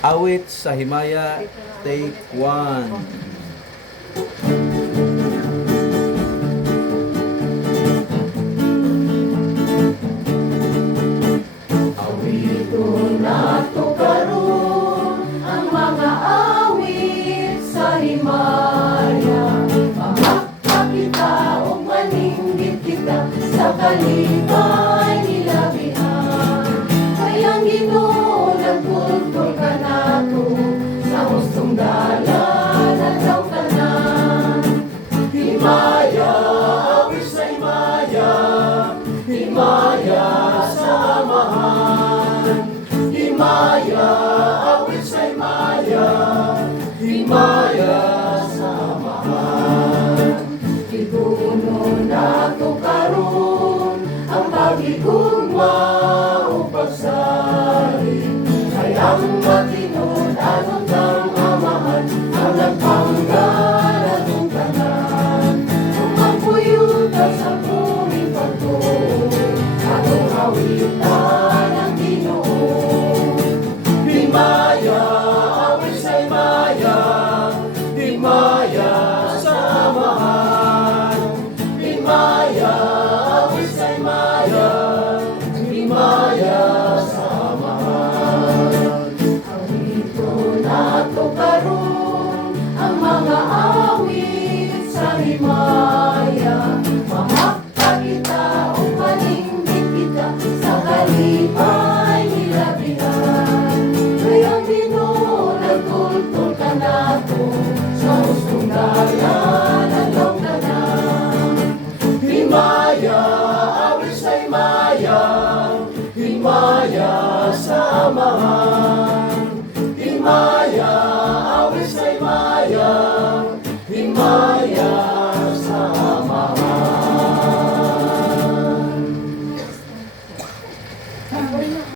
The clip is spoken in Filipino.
Awit sa Himaya, take 1. Awiton nato karon ang mga awit sa Himaya. Mamakakita o maninggit kita sa kalipay nilabihan. Kayang Ginoo nagtultol ka nato sa hustong dalan at daw tanan. Himaya, awit sa Himaya, Himaya sa amahan. Himaya, awit sa Himaya, Himaya sa amahan. Iguno nato karon ang pagigugma o pagsari. Kayang matinod anon ang amahan ang nagpanggal atong tanan. Tumagpuyuta sa kuming pagtuo atong awitan ang Ginoo. Himaya, awit sa Himaya, Himaya sa amahan. Himaya, awit sa Himaya, Himaya sa amahan. Awito nato karon ang mga awit sa Himaya. Mamakakita o paninggit kita sa kalipay nilabihan. Kayang Ginoo nagtultol ka nato sa hustong dalan at daw tanan. Himaya, awit sa Himaya, Himaya sa amahan. Himaya, awit sa Himaya, Himaya